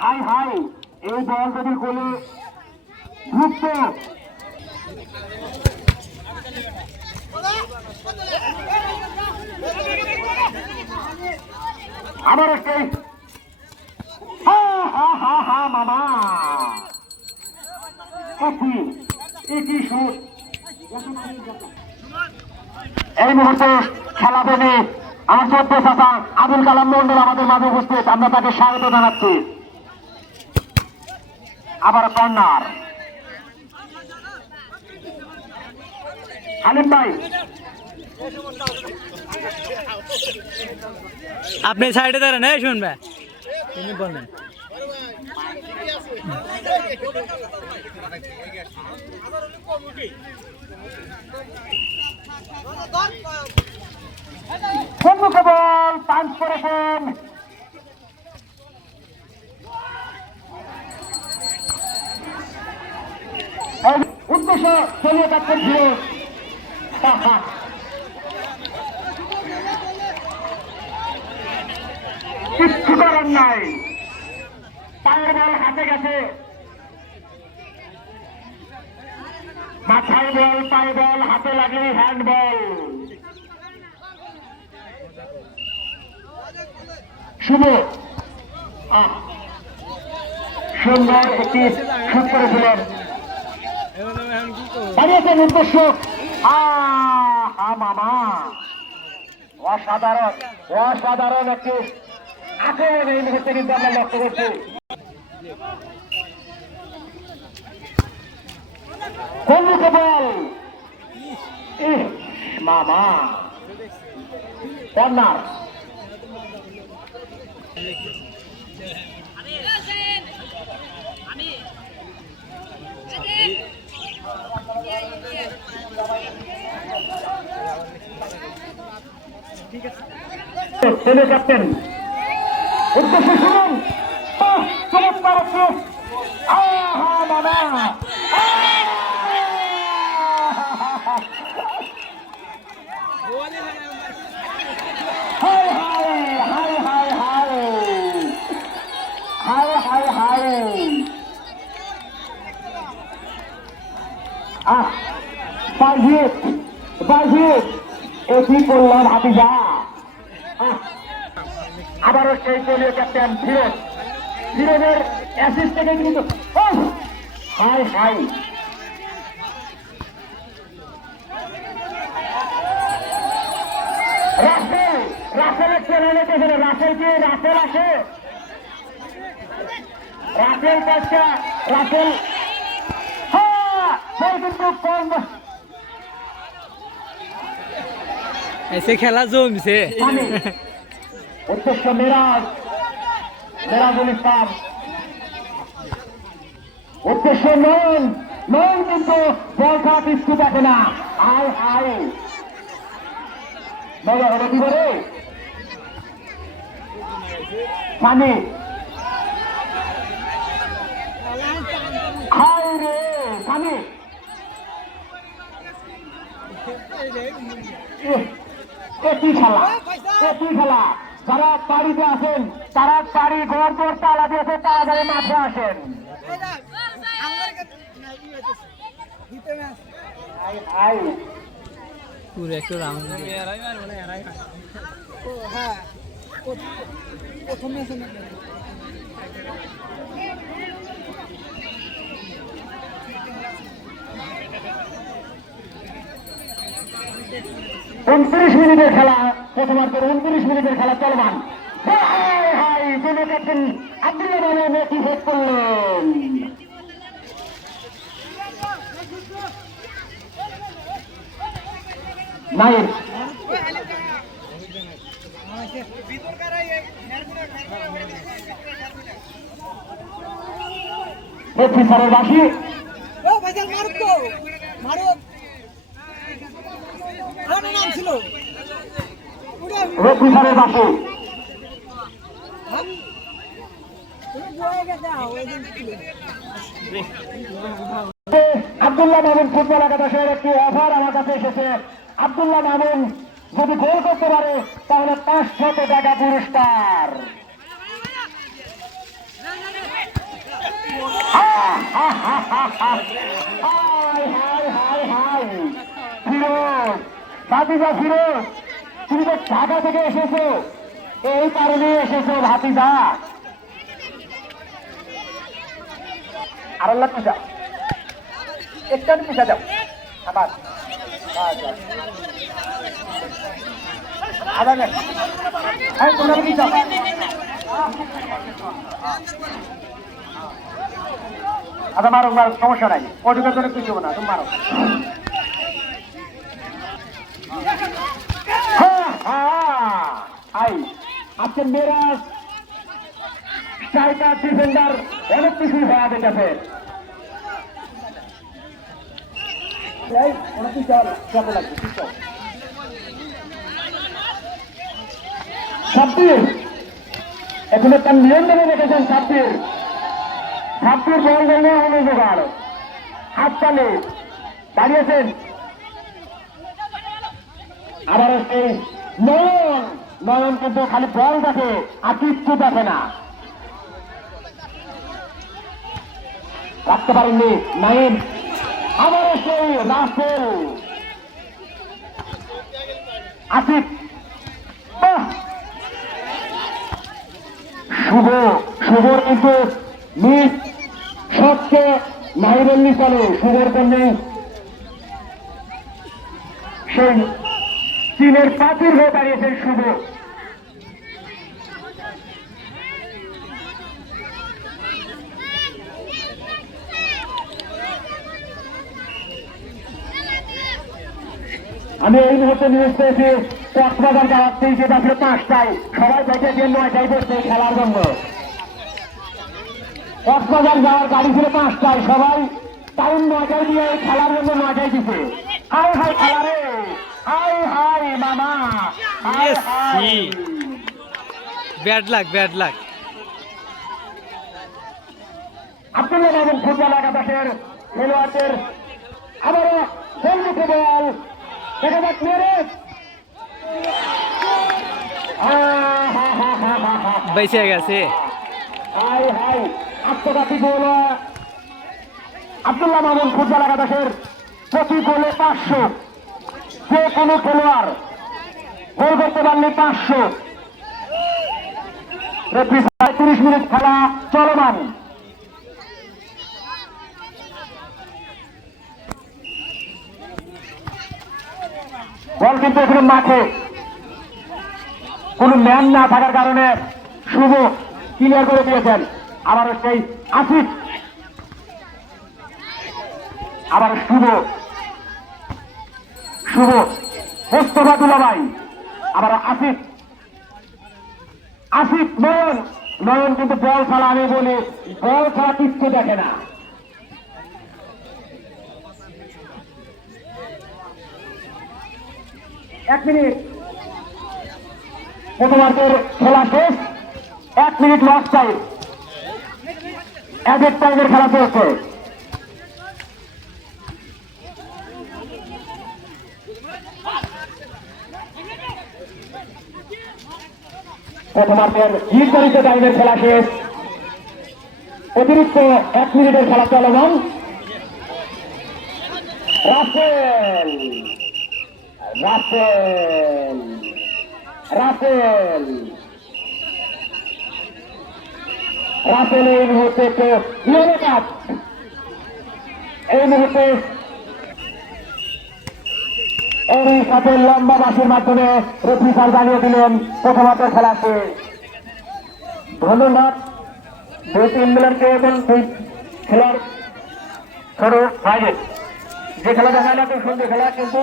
High high এই দল যদি গোলে ঢুকত আবার একটাই মামা একই সুর এই মুহূর্তে খেলা প্রেমী আমার সদ্য চাচা আবুল কালাম মন্ডল আমাদের মাঝে উপস্থিত, আমরা তাকে স্বাগত জানাচ্ছি। আবার কর্নার হালিম ভাই, আপনি সাইডে দাঁড়ান, শুনবে তিনি বলবেন। সম্মুখে বল পাঞ্চ করেছেন উদ্দেশ্য চলিয়ে যাচ্ছেন ফিরোজ। কিচ্ছু করার নাই, পায়ের বল হাতে গেছে, মাথায় বল পায়ে বল হাতে লাগলে হ্যান্ড বল। শুভ সুন্দর একটি শুট করেছিলেন, দাঁড়িয়েছেন উদ্দেশ্য। মামা অসাধারণ অসাধারণ একটি আক্রমণ এই মুহূর্তে কিন্তু আমরা লক্ষ্য করছি। সম্মুখে বল মামা কর্নার, ছেলে ক্যাপ্টেন উদ্দেশ্য শুনুন, চমৎকার মামা এটি করলেন হাতিজা। আবারও সেই দলীয় ক্যাপ্টেন ফিরোজ, ফিরোজের অ্যাসিস্ট থেকে কিন্তু হাই হাই রাসেল, রাসেলের চ্যানেলে দেখেন রাসেল কি রাসেল আসে, রাসেল কাজটা রাসেল কিন্তু কম এসে খেলা জমছে। উদ্দেশ্য মেরাজুল ইসলাম, উদ্দেশ্য নয়ন কিন্তু বলটা পিছু দেখে না। আয় আয় মজা হলো কি বলে পানি খাই রে পানি। একই খেলা যারা বাড়িতে আসেন, তারা বাড়ি ঘর ঘর তালা দিয়েছে, তাড়াতাড়ি মাঠে আসেন। পুরো একটু রাউন্ড উনত্রিশ মিনিটের খেলা, প্রথমার্ধের 29 মিনিটের খেলা চলমান। ক্যাপ্টেন আব্দুল্লাহ মামুন কি হেড করলেন, নাইম অফিসারের বাসী অফিসারের বাসী আব্দুল্লাহ মামুন ফুটবল একাদশের একটি অফার আমার কাছে এসেছে। আব্দুল্লাহ মামুন যদি গোল করতে পারে তাহলে 500 টাকা পুরস্কার। ফিরোজ, ভাতিজা ফিরোজ, তুমি তো ঢাকা থেকে এসেছো, এই কারণে এসেছো ভাতিজা। আর আল্লাহ পিছা একটা পিছা যাও আবার আবার তোমরা কি চাও? আচ্ছা মারো মারো, সমস্যা নাই, পর্যটকের জন্য কিছু না, তুমি মারো। আজকে মেরাজ স্ট্রাইকার ডিফেন্ডার অনেক কিছু হয়ে যেতেছে। সাব্বির এখন একটা নিয়ম মেনে রেখেছেন। সাব্বির বল দিলে অনুযোগাড় হাত চালে দাঁড়িয়েছেন। আবার সেই নয়ন কিন্তু খালি বল দেখে আর কিচ্ছু দেখে না, রাখতে পারেননি নাইম। আবার সেই রাসেল, আসিফ, শুভর কিন্তু মিস শটকে নাইরেননি চলে। শুভর জন্য সেই চীনের পাতির হয়ে দাঁড়িয়েছেন শুভ। আমি এই মুহূর্তে নিউজ পেয়েছি কক্সবাজার যাওয়ার 3 আসলে 5টায়, সবাই দেখে দিয়ে 9টায় বসছে খেলার জন্য। কক্সবাজার যাওয়ার গাড়ি ছিল 5টায়, সবাই টাইম 9টায় দিয়ে খেলার জন্য 9টায় দিছে। হাই হাই খেলা রে, হাই হাই মামা, bad luck. Abdullah Mamun football একাদশের খেলোয়াড়দের আবারও হেলমেটে বল দেখা যাক মেরে বেঁচে গেছে। হাই হাই আত্মঘাতী গোল আব্দুল্লাহ মামুন ফুটবল একাদশের প্রতি গোলে 500। যে কোনো খেলোয়াড় গোল করতে পারলে 500। 30 মিনিট খেলা চলমান। বল কিন্তু এখানে মাঠে কোন ম্যান না থাকার কারণে শুভ ক্লিয়ার করে দিয়েছেন। আবার সেই আসিফ, আবার শুভ মোস্তফা দুলাভাই, আবার আসিফ নয়ন কিন্তু বল খেলা, আমি বলি বল খেলা কিচ্ছু দেখে না। এক মিনিট প্রথমার্ধের খেলা শেষ, 1 মিনিট লস টাইম, অ্যাডেড টাইমের খেলা চলছে। প্রথমার্ধের নির্ধারিত টাইমের খেলা শেষ, অতিরিক্ত 1 মিনিটের খেলা চলমান। রাসেল এই মুহূর্তে এই সাথে লম্বা বাসের মাধ্যমে রেফারি স্যার জানিয়ে দিলেন প্রথমার্ধের খেলা শেষ। ধন্যবাদ দুই টিম মিলারকে এবং দুই খেলার ছোট ভাইদের। যে খেলা দেখা খুব সুন্দর খেলা, কিন্তু